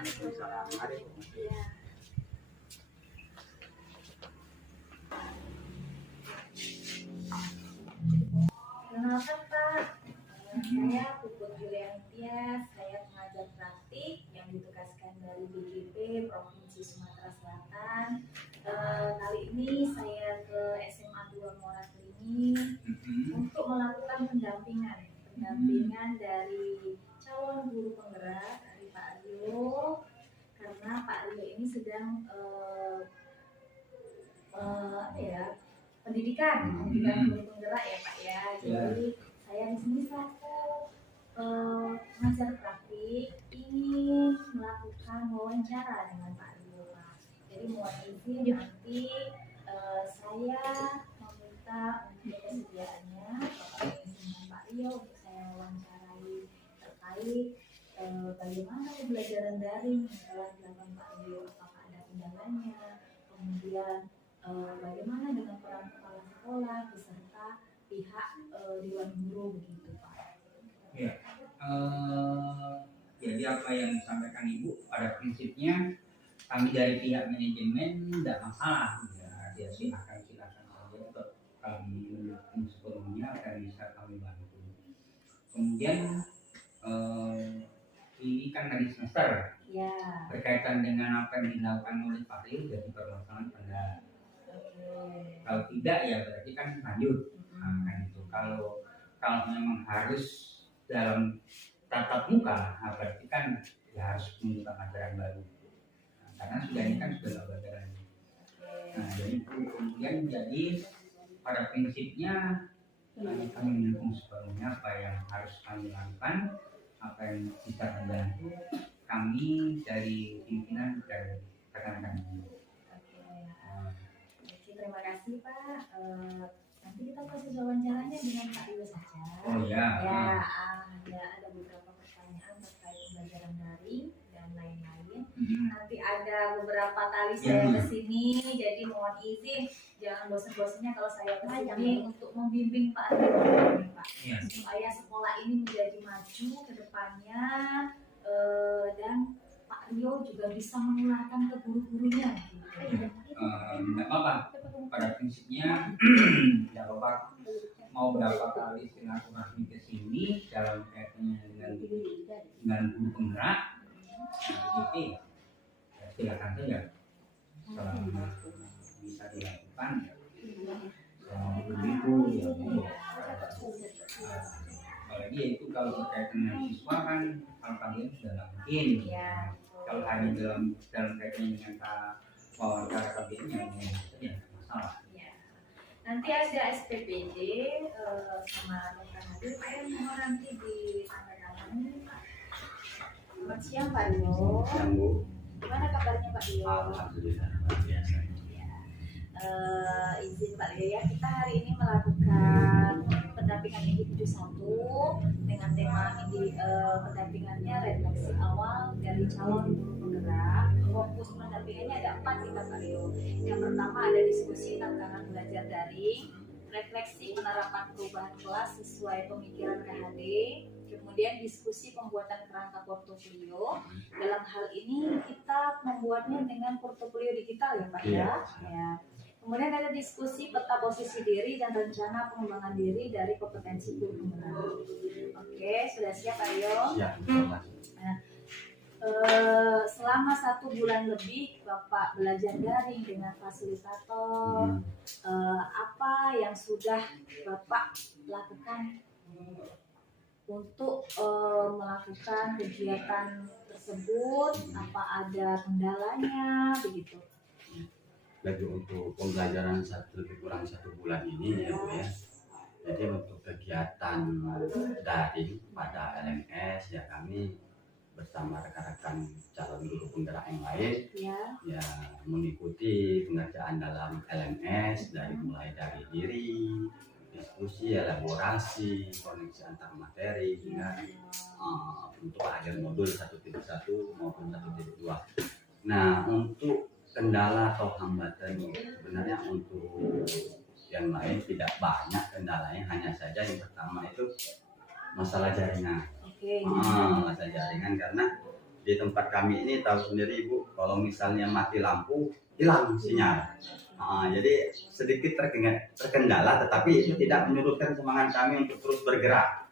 Waalaikumsalam. Mari. Ya. Kenalkan Pak, saya Puput Julian Tias, saya pengajar praktik yang ditugaskan dari BGP Provinsi Sumatera Selatan. Kali ini saya ke SMA 2 Muara Kelini untuk melakukan pendampingan dari calon guru penggerak dari Pak Rio, karena Pak Rio ini sedang pendidikan guru penggerak ya Pak ya. Jadi saya di sini selaku pengajar praktik ingin melakukan wawancara dengan Pak Rio Pak. Jadi mohon izin nanti saya meminta untuk kesediaannya Bapak dengan Pak Rio untuk saya wawancarai terkait bagaimana pembelajaran daring yang telah dilakukan Pak Rio, apakah ada kendalanya, kemudian bagaimana dengan peran kepala sekolah beserta pihak dewan guru begitu Pak. Ya, jadi apa yang disampaikan Ibu pada prinsipnya kami dari pihak manajemen tidak masalah. Ya silakan saja kami mendukung sepenuhnya akan bisa kami bantu. Kemudian ini kan dari semester. Ya. Berkaitan dengan apa yang dilakukan oleh Pak Rio jadi permasalahan pada. Kalau tidak ya berarti kan lanjut. Kan itu. Kalau memang harus dalam tatap muka, berarti kan ya harus membuka pelajaran baru. Karena sudah ini kan sudah pelajaran. Jadi kemudian jadi pada prinsipnya kami mendukung sepenuhnya apa yang harus kami lakukan, apa yang bisa membantu kami dari pimpinan dan rekan-rekan ini. Terima kasih Pak. Nanti kita proses wawancaranya dengan Pak Rio saja. Oh ya. Ya, ada beberapa pertanyaan terkait pembelajaran daring dan lain-lain. Nanti ada beberapa kali saya kesini, jadi mohon izin jangan bosan-bosannya kalau saya kesini untuk membimbing Pak Rio, Pak, supaya sekolah ini menjadi maju ke depannya dan Pak Rio juga bisa menularkan ke guru-gurunya. Tidak apa-apa. Pada prinsipnya tidak apa-apa mau berapa kali silaturahmi ke sini dalam kaitannya dengan guru penggerak gitu ya, silakan saja selama bisa dilakukan selama begitu ya. Apalagi itu kalau berkaitan dengan siswa kan kalau kalian sudah nggak mungkin kalau hanya dalam kaitannya dengan wawancara kalian yang masalah. Nanti ada SPPD sama rekan hadir Pak yang mau nanti disampaikan ini Pak. Selamat siang Pak Rio. Siang Bu. Gimana kabarnya Pak Rio? Alhamdulillah luar biasa. Izin Pak Rio ya, kita hari ini melakukan pendampingan individu 1 dengan tema pendampingannya refleksi awal dari calon guru penggerak. Fokus pendampingannya ada 4 kita Pak Rio. Yang pertama ada diskusi tantangan belajar daring, refleksi penerapan perubahan kelas sesuai pemikiran KHD, kemudian diskusi pembuatan kerangka portofolio. Dalam hal ini kita membuatnya dengan portofolio digital ya Pak ya. Kemudian ada diskusi peta posisi diri dan rencana pengembangan diri dari kompetensi guru penggerak. Oke, sudah siap Pak Rio? Siap. Selama 1 bulan lebih Bapak belajar daring dengan fasilitator, apa yang sudah Bapak lakukan untuk melakukan kegiatan tersebut? Apa ada kendalanya begitu? Bagi untuk pembelajaran lebih kurang 1 bulan ini ya Bu ya. Jadi untuk kegiatan daring pada LMS ya kami bersama rekan-rekan calon guru penggerak yang lain ya mengikuti pengerjaan dalam LMS mulai dari diri, diskusi, elaborasi, koneksi antar materi hingga untuk hadir modul 1.1 maupun 1.2. Nah, untuk kendala atau hambatan sebenarnya untuk yang lain tidak banyak kendalanya, hanya saja yang pertama itu masalah jaringan. Masalah jaringan karena di tempat kami ini tahu sendiri Ibu, kalau misalnya mati lampu hilang sinyal. Jadi sedikit terkendala, tetapi itu tidak menyurutkan semangat kami untuk terus bergerak.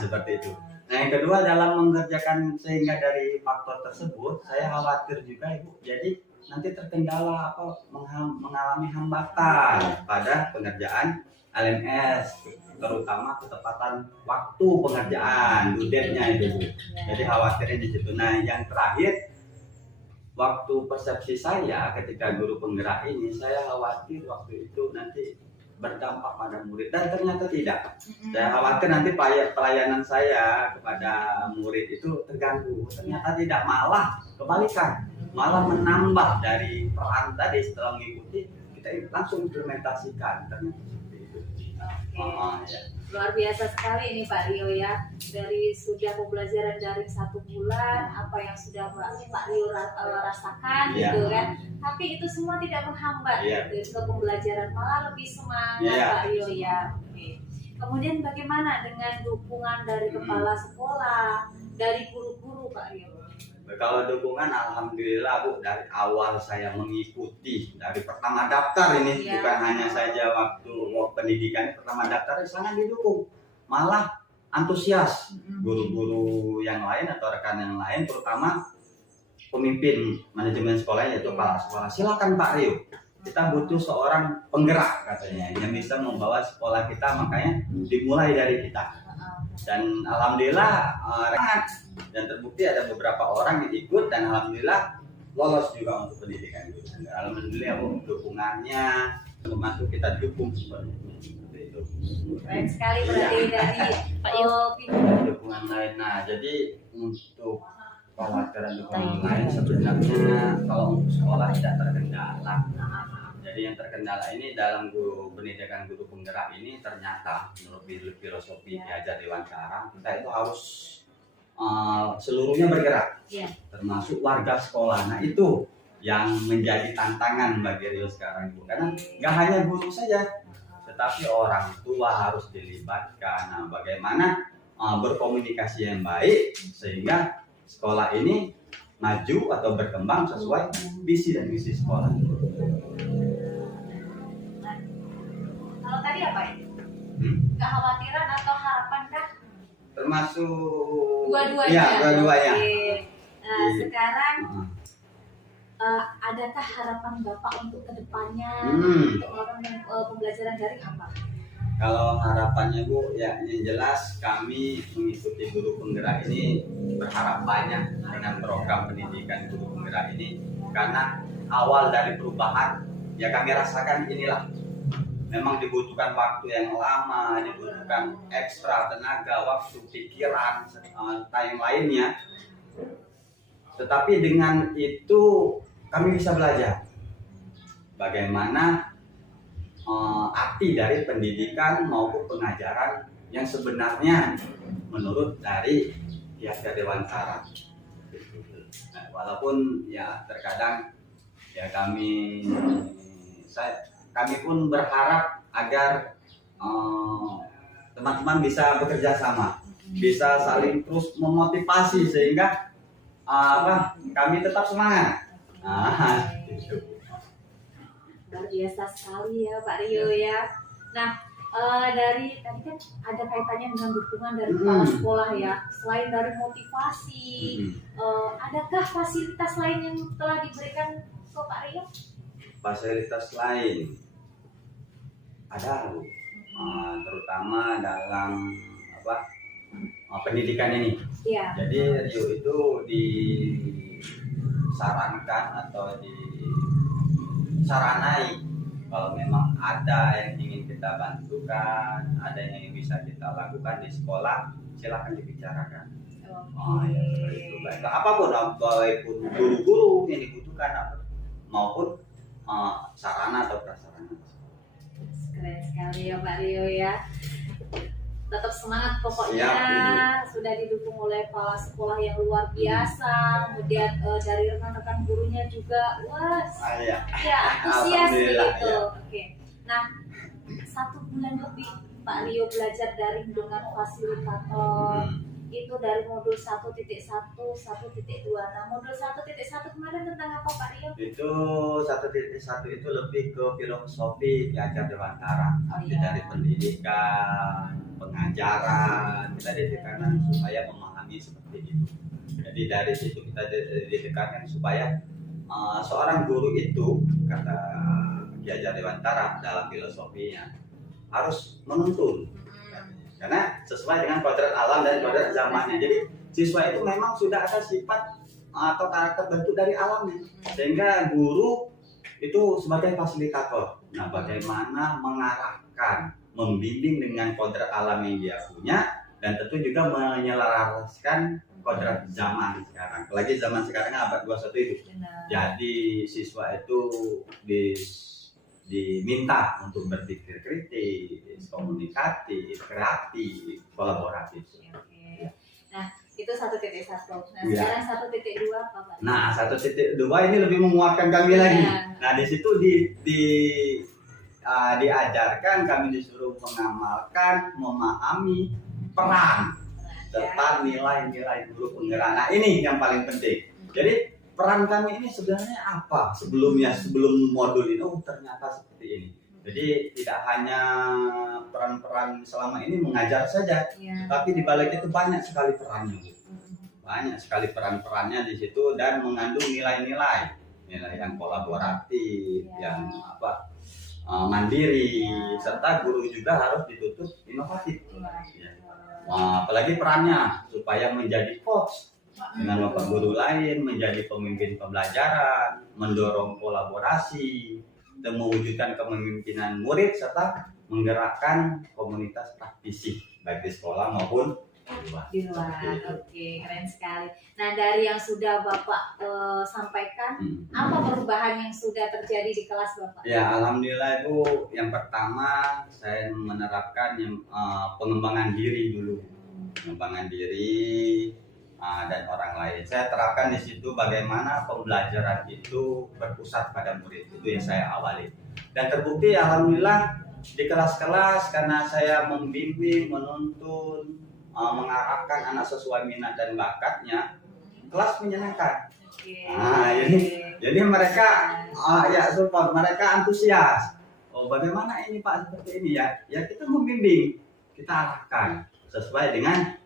Seperti itu. Nah, yang kedua dalam mengerjakan, sehingga dari faktor tersebut saya khawatir juga Ibu, jadi nanti terkendala atau mengalami hambatan pada pengerjaan LMS, terutama ketepatan waktu pengerjaan, due date-nya itu. Jadi khawatirnya di situ. Nah, yang terakhir, waktu persepsi saya ketika guru penggerak ini, saya khawatir waktu itu nanti berdampak pada murid, dan ternyata tidak. Saya khawatir nanti pelayanan saya kepada murid itu terganggu. Ternyata tidak, malah kebalikan, malah menambah dari peran tadi. Setelah mengikuti, kita langsung implementasikan. Ternyata seperti itu. Ya. Luar biasa sekali ini Pak Rio ya. Dari sudah pembelajaran daring 1 bulan, apa yang sudah Pak Rio rasakan gitu kan. Tapi itu semua tidak menghambat ke pembelajaran, malah lebih semangat Pak Rio ya. Kemudian bagaimana dengan dukungan dari kepala sekolah, dari guru-guru Pak Rio? Kalau dukungan, alhamdulillah Bu, dari awal saya mengikuti, dari pertama daftar ini, bukan hanya saja waktu pendidikan, pertama daftar sangat didukung, malah antusias guru-guru yang lain atau rekan yang lain, terutama pemimpin manajemen sekolah yaitu kepala sekolah. Silakan Pak Rio, kita butuh seorang penggerak katanya yang bisa membawa sekolah kita, makanya dimulai dari kita. Dan alhamdulillah dan terbukti ada beberapa orang yang ikut, dan alhamdulillah lolos juga untuk pendidikan guru. Alhamdulillah dukungannya termasuk kita dukung seperti itu. Keren sekali berarti dari Pak dukungan lain. Nah, jadi untuk kekhawatiran dukungan lain sebenarnya kalau untuk sekolah tidak terkendala. Jadi yang terkendala ini dalam pendidikan guru penggerak ini, ternyata menurut filosofi diajar Dewantara, kita itu harus seluruhnya bergerak, termasuk warga sekolah. Nah, itu yang menjadi tantangan bagi Rio sekarang Bu, karena nggak hanya guru saja, tetapi orang tua harus dilibatkan. Nah, bagaimana berkomunikasi yang baik sehingga sekolah ini maju atau berkembang sesuai visi dan misi sekolah. Kalau tadi apa ya? Kekhawatiran atau harapan kah? Termasuk dua-duanya. Ya, dua-duanya. Nah, sekarang adakah harapan Bapak untuk kedepannya untuk orang yang pembelajaran daring apa? Kalau harapannya Bu, ya yang jelas kami mengikuti guru penggerak ini berharap banyak dengan program pendidikan guru penggerak ini, karena awal dari perubahan ya kami rasakan inilah. Memang dibutuhkan waktu yang lama, dibutuhkan ekstra tenaga, waktu, pikiran, yang lainnya. Tetapi dengan itu kami bisa belajar bagaimana arti dari pendidikan maupun pengajaran yang sebenarnya menurut dari pihak Dewantara. Nah, walaupun ya terkadang ya kami pun berharap agar teman-teman bisa bekerja sama, bisa saling terus memotivasi sehingga kami tetap semangat. Luar biasa sekali ya Pak Rio ya. Nah, dari tadi kan ada kaitannya dengan dukungan dari kepala sekolah ya. Selain dari motivasi, adakah fasilitas lain yang telah diberikan ke Pak Rio? Fasilitas lain ada, terutama dalam pendidikan ini. Jadi Rio itu disarankan atau disaranai kalau memang ada yang ingin kita bantukan, ada yang bisa kita lakukan di sekolah, silakan dibicarakan. Ya, seperti itu. Baik, apapun, guru-guru yang dibutuhkan maupun sarana atau prasarana. Keren sekali ya Pak Rio ya. Tetap semangat pokoknya. Sudah didukung oleh kepala sekolah yang luar biasa, kemudian dari rekan-rekan gurunya juga antusias gitu. Oke. Nah, 1 bulan lebih Pak Rio belajar daring dengan fasilitator itu dari modul 1.1, 1.2. Nah, modul 1.1 kemarin tentang apa Pak Rio? Itu 1.1 itu lebih ke filosofi Ki Hajar Dewantara. Arti dari pendidikan, pengajaran, kita ditekankan supaya memahami seperti itu. Jadi dari situ kita ditekankan supaya seorang guru itu, kata Ki Hajar Dewantara dalam filosofinya, harus menuntun. Karena sesuai dengan kodrat alam dan kodrat zamannya. Jadi siswa itu memang sudah ada sifat atau karakter bentuk dari alamnya, sehingga guru itu sebagai fasilitator. Nah, bagaimana mengarahkan, membimbing dengan kodrat alam yang dia punya, dan tentu juga menyelaraskan kodrat zaman sekarang. Apalagi zaman sekarang abad 21 itu. Jadi siswa itu diminta untuk berpikir kritis, komunikatif, kreatif, kolaboratif. Nah, itu 1.1. Nah, sekarang 1.2 apa Pak? Nah, 1.2 ini lebih menguatkan kami lagi. Nah, di situ diajarkan, kami disuruh mengamalkan, memahami peran serta nilai-nilai guru penggerak. Nah, ini yang paling penting. Jadi peran kami ini sebenarnya apa sebelum modul ini? Oh, ternyata seperti ini. Jadi tidak hanya peran-peran selama ini mengajar saja, tapi di balik itu banyak sekali perannya. Banyak sekali peran-perannya di situ dan mengandung nilai-nilai yang kolaboratif, yang mandiri, serta guru juga harus dituntut inovatif. Apalagi perannya supaya menjadi coach dengan bapak guru lain, menjadi pemimpin pembelajaran, mendorong kolaborasi, dan mewujudkan kepemimpinan murid serta menggerakkan komunitas praktisi baik di sekolah maupun di luar. Oke, keren sekali. Nah, dari yang sudah Bapak sampaikan, apa perubahan yang sudah terjadi di kelas Bapak? Ya, alhamdulillah itu yang pertama saya menerapkan pengembangan diri dulu, pengembangan diri dan orang lain. Saya terapkan di situ bagaimana pembelajaran itu berpusat pada murid. Itu yang saya awali. Dan terbukti alhamdulillah di kelas-kelas karena saya membimbing, menuntun, mengarahkan anak sesuai minat dan bakatnya, kelas menyenangkan. Jadi mereka support, mereka antusias. Oh, bagaimana ini Pak seperti ini ya? Ya kita membimbing, kita arahkan sesuai dengan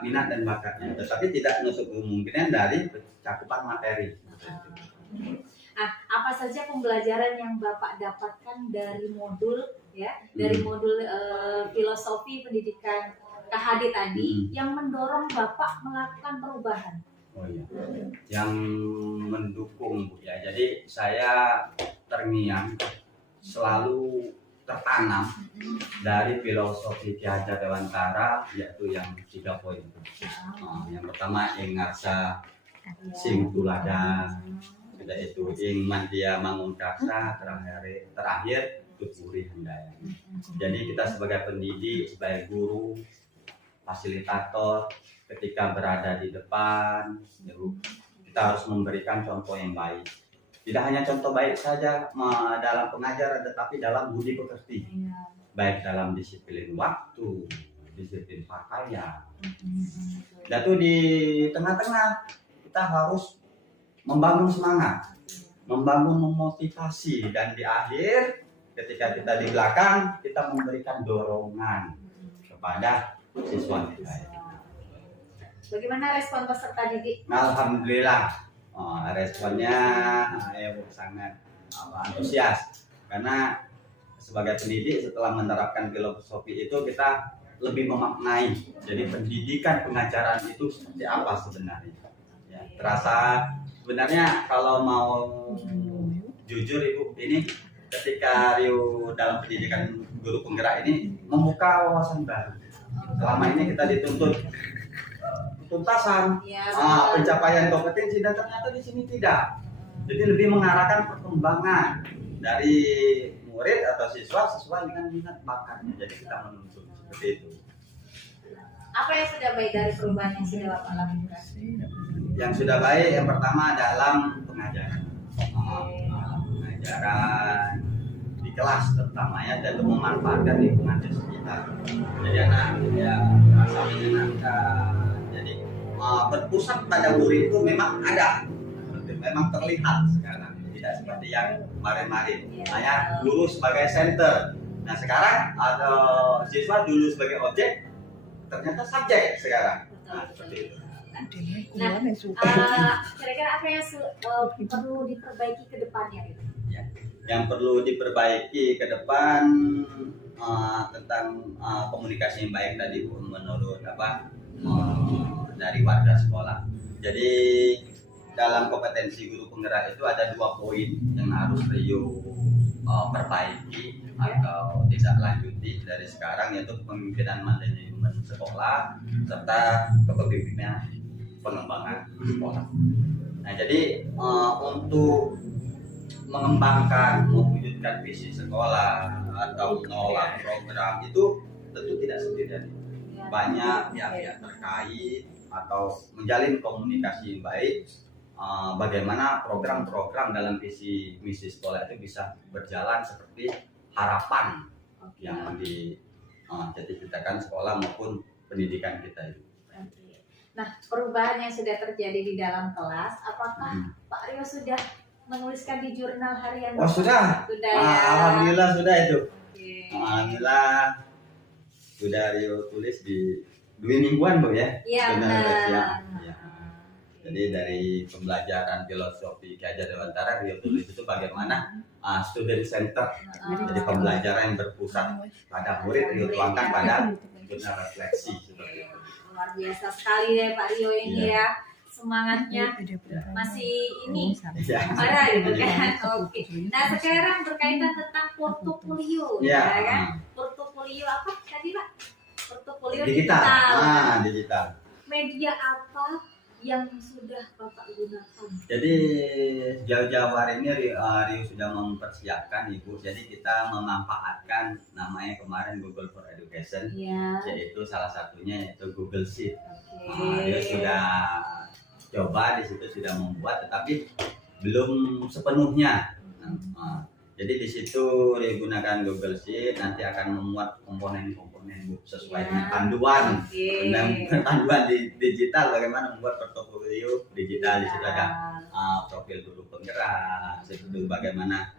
minat dan bakatnya, tetapi tidak menutup kemungkinan dari cakupan materi. Apa saja pembelajaran yang Bapak dapatkan dari modul dari modul filosofi pendidikan KHD tadi yang mendorong Bapak melakukan perubahan? Oh iya, yang mendukung Bu ya. Jadi saya terngiang selalu tertanam dari filosofi Ki Hajar Dewantara, yaitu yang 3 poin. Yang pertama ing ngarsa sing tuladan, yaitu ing mandia mangungkasa, terakhir tuturi hendaya. Jadi kita sebagai pendidik, sebagai guru, fasilitator, ketika berada di depan, kita harus memberikan contoh yang baik. Tidak hanya contoh baik saja dalam pengajaran, tetapi dalam budi pekerti, baik dalam disiplin waktu, disiplin pakaian. Dan itu di tengah-tengah kita harus membangun semangat, membangun motivasi, dan di akhir ketika kita di belakang kita memberikan dorongan kepada siswa kita. Bagaimana respon peserta didik? Alhamdulillah. Responnya sangat antusias karena sebagai pendidik setelah menerapkan filosofi itu kita lebih memaknai. Jadi pendidikan pengajaran itu seperti apa sebenarnya? Ya, terasa sebenarnya kalau mau jujur Ibu, ini ketika Rio dalam pendidikan guru penggerak ini membuka wawasan baru. Selama ini kita dituntut tuntasan, pencapaian kompetensi, dan ternyata di sini tidak. Jadi lebih mengarahkan perkembangan dari murid atau siswa sesuai dengan minat bakatnya. Jadi kita menuntut seperti itu. Apa yang sudah baik dari perubahan yang sudah Bapak lakukan? Yang sudah baik yang pertama dalam pengajaran. Pengajaran di di kelas terutamanya, dan itu memanfaatkan lingkungan di sekitar. Jadi anak ya merasa menyenangkan. Jadi berpusat pada murid itu memang ada, memang terlihat sekarang, tidak seperti yang kemarin-kemarin hanya guru sebagai center. Nah sekarang ada siswa dulu sebagai objek, ternyata subjek sekarang. Nah seperti itu. Nah, kira-kira apa yang perlu diperbaiki ke depannya itu? Ya, yang perlu diperbaiki ke depan tentang komunikasi yang baik tadi Bu, menurut dari warga sekolah. Jadi dalam kompetensi guru penggerak itu ada 2 poin yang harus Rio perbaiki atau tidak lanjuti dari sekarang, yaitu kepemimpinan manajemen sekolah serta kepemimpinan pengembangan sekolah. Nah jadi untuk mengembangkan, mewujudkan visi sekolah atau mengelola program itu tentu tidak sendirian. Banyak pihak-pihak terkait atau menjalin komunikasi yang baik, bagaimana program-program dalam visi misi sekolah itu bisa berjalan seperti harapan yang dicita-citakan sekolah maupun pendidikan kita itu. Nah, perubahan yang sudah terjadi di dalam kelas, apakah Pak Rio sudah menuliskan di jurnal harian? Oh sudah, sudah ya? Alhamdulillah sudah itu. Alhamdulillah sudah Rio tulis di 2 mingguan Bu ya. Iya benar. Ya. Jadi dari pembelajaran filosofi Ki Hajar Dewantara, Rio tulis itu bagaimana student center. Jadi pembelajaran yang berpusat pada murid, Rio tuangkan pada jurnal refleksi seperti itu. Luar biasa sekali deh Pak Rio ini ya, semangatnya masih ini parah gitu kan. Oke. Nah sekarang berkaitan tentang portofolio, ya kan? Portofolio apa tadi Pak? Portofolio digital. Digital. Media apa yang sudah Bapak gunakan? Jadi jauh-jauh hari ini Rio sudah mempersiapkan Ibu. Jadi kita memanfaatkan namanya kemarin Google for Education, yaitu salah satunya yaitu Google Sheet. Rio sudah coba di situ, sudah membuat, tetapi belum sepenuhnya. Jadi di situ Rio gunakan Google Sheet, nanti akan memuat komponen-komponen sesuai dengan panduan. Panduan di digital bagaimana membuat portofolio digital. Di situ ada profil guru penggerak, situ bagaimana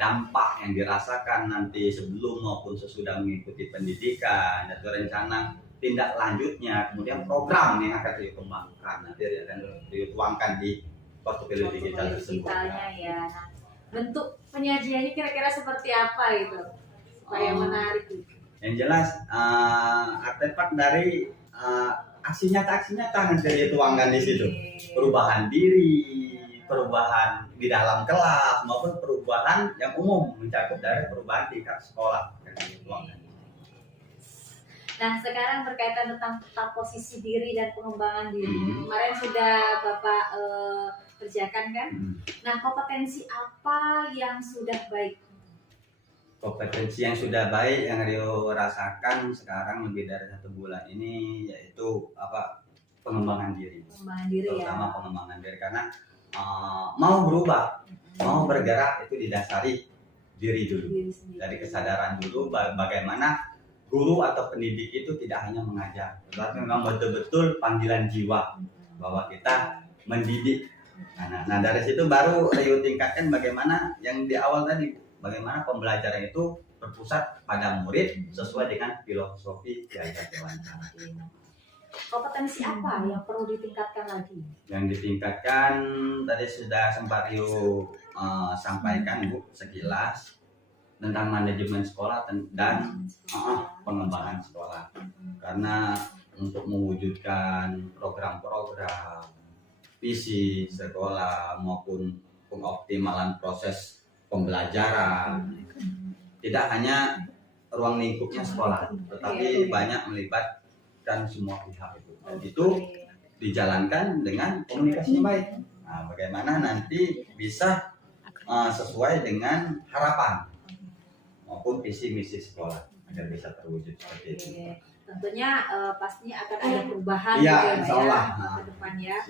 dampak yang dirasakan nanti sebelum maupun sesudah mengikuti pendidikan, dan rencana tindak lanjutnya, kemudian program yang akan dikembangkan nanti akan dituangkan di portofolio digital tersebut. Ya. Nah, bentuk penyajiannya kira-kira seperti apa itu supaya menarik itu? Yang jelas artefak dari aksi nyata nanti dituangkan di situ. Perubahan diri, perubahan di dalam kelas maupun perubahan yang umum mencakup dari perubahan tingkat sekolah yang dituangkan. Nah sekarang berkaitan tentang posisi diri dan pengembangan diri. Kemarin sudah Bapak kerjakan kan? Nah kompetensi apa yang sudah baik? Kompetensi yang sudah baik yang Rio rasakan sekarang lebih dari 1 bulan ini yaitu pengembangan diri. Terutama pengembangan diri, karena mau berubah, mau bergerak itu didasari diri dulu. Dari kesadaran dulu bagaimana guru atau pendidik itu tidak hanya mengajar, tetapi memang betul-betul panggilan jiwa bahwa kita mendidik. Nah dari situ baru Rio tingkatkan bagaimana yang di awal tadi, bagaimana pembelajaran itu berpusat pada murid sesuai dengan filosofi Ki Hajar Dewantara. Kompetensi apa yang perlu ditingkatkan lagi? Yang ditingkatkan tadi sudah sempat Rio sampaikan Bu sekilas tentang manajemen sekolah dan pengembangan sekolah. Karena untuk mewujudkan program-program visi sekolah maupun pengoptimalan proses pembelajaran, tidak hanya ruang lingkupnya sekolah, tetapi banyak melibatkan semua pihak itu. Dan itu dijalankan dengan komunikasi yang baik. Nah, bagaimana nanti bisa sesuai dengan harapan maupun visi misi sekolah agar bisa terwujud seperti itu. Tentunya pastinya akan ada perubahan ke depan ya.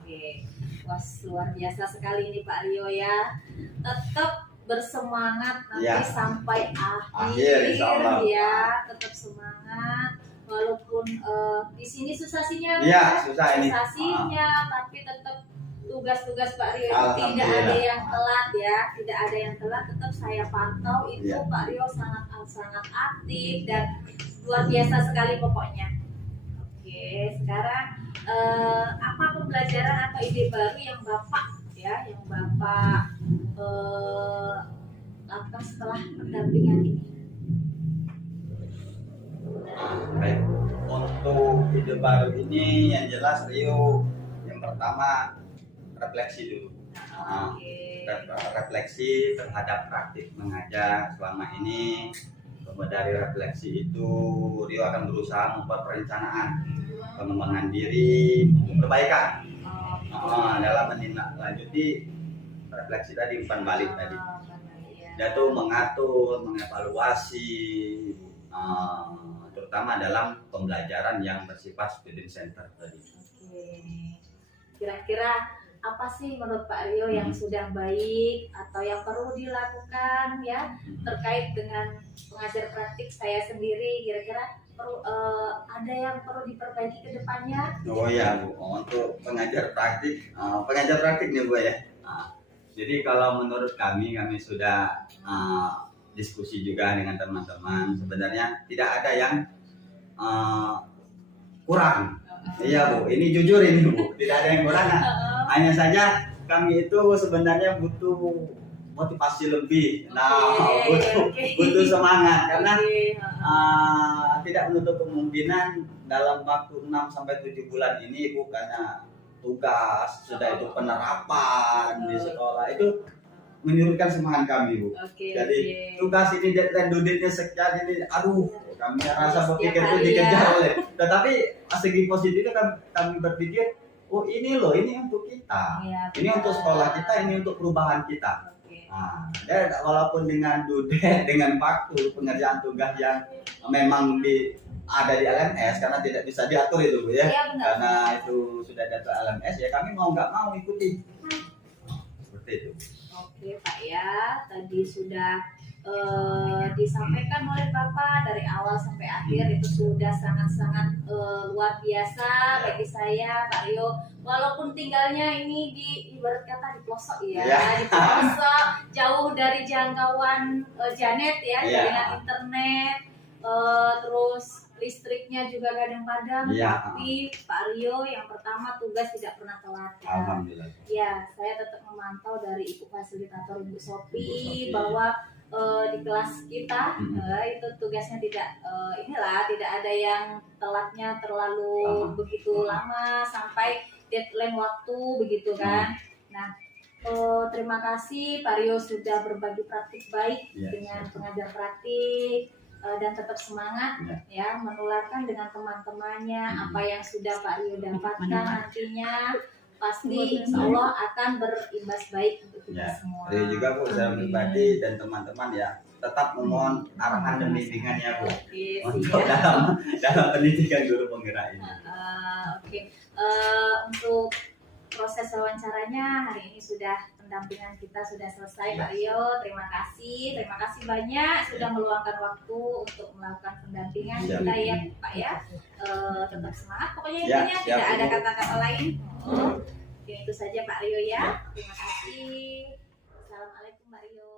Oke. Wah, luar biasa sekali ini Pak Rio ya. Tetap bersemangat nanti Ya. sampai Akhir, insya Allah. ya, tetap semangat walaupun di sini susah sinyal Iya, susah ini. susah sinyal, tapi tetap tugas-tugas Pak Rio itu tidak Alhamdulillah. ada yang telat ya, tidak ada yang telat, tetap saya pantau itu Iya. Pak Rio sangat aktif dan luar biasa sekali pokoknya. Oke, sekarang apa pembelajaran atau ide baru yang Bapak lakukan setelah pendampingan ini? Baik, untuk ide baru ini yang jelas Rio yang pertama refleksi dulu. Oke. Refleksi terhadap praktik mengajar selama ini. Kemudian dari refleksi itu Rio akan berusaha membuat perencanaan pengembangan diri, perbaikan. Dalam menindaklanjuti refleksi tadi, umpan balik tadi. Dia tuh mengatur, mengevaluasi, terutama dalam pembelajaran yang bersifat student center tadi. Oke. Kira-kira apa sih menurut Pak Rio yang sudah baik atau yang perlu dilakukan ya terkait dengan pengajar praktik saya sendiri? Kira-kira perlu ada yang perlu diperbaiki ke depannya? Oh ya Bu, untuk pengajar praktik nih Bu ya. Jadi kalau menurut kami sudah diskusi juga dengan teman-teman. Sebenarnya tidak ada yang kurang. Iya Bu, ini jujur ini Bu, tidak ada yang kurang. Hanya saja kami itu sebenarnya butuh motivasi lebih. Butuh semangat karena tidak menutup kemungkinan dalam waktu 6 sampai 7 bulan ini Bu, karena tugas sudah itu penerapan di sekolah itu menyurutkan semangat kami Bu. Jadi tugas ini deadline due date-nya sekian ini, aduh kami rasa berpikir itu dikejar oleh. Tetapi segi positifnya kami berpikir, oh ini loh, ini untuk kita, ini untuk sekolah kita, ini untuk perubahan kita. Dan walaupun dengan due date, dengan waktu pengerjaan tugas yang memang ada di LMS karena tidak bisa diatur itu Bu ya, karena itu sudah ada ke LMS ya, kami mau nggak mau ikuti seperti itu. Oke Pak ya, tadi sudah disampaikan oleh Bapak dari awal sampai akhir itu sudah sangat-sangat luar biasa bagi saya Pak Rio, walaupun tinggalnya ini di ibarat kata di pelosok ya, di pelosok jauh dari jangkauan Janet ya, jaringan internet, terus listriknya juga kadang-kadang, tapi Pak Rio yang pertama tugas tidak pernah telat. Alhamdulillah. Ya, saya tetap memantau dari Ibu Fasilitator Ibu Sophie bahwa di kelas kita itu tugasnya tidak ada yang telatnya terlalu begitu lama sampai deadline waktu begitu kan. Nah, terima kasih Pak Rio sudah berbagi praktik baik dengan pengajar praktik. Dan tetap semangat ya menularkan dengan teman-temannya apa yang sudah Pak Rio dapatkan nantinya pasti insya Allah akan berimbas baik untuk kita semua. Jadi juga Bu, saya pribadi dan teman-teman ya tetap memohon arahan dan bimbingannya Bu untuk dalam pendidikan guru penggerak ini. Untuk proses wawancaranya hari ini pendampingan kita sudah selesai Pak Rio. Terima kasih banyak sudah meluangkan waktu untuk melakukan pendampingan kita ya Pak ya. Tetap semangat pokoknya intinya tidak ada kata-kata lain. Itu saja Pak Rio ya. Terima kasih. Assalamualaikum Pak Rio.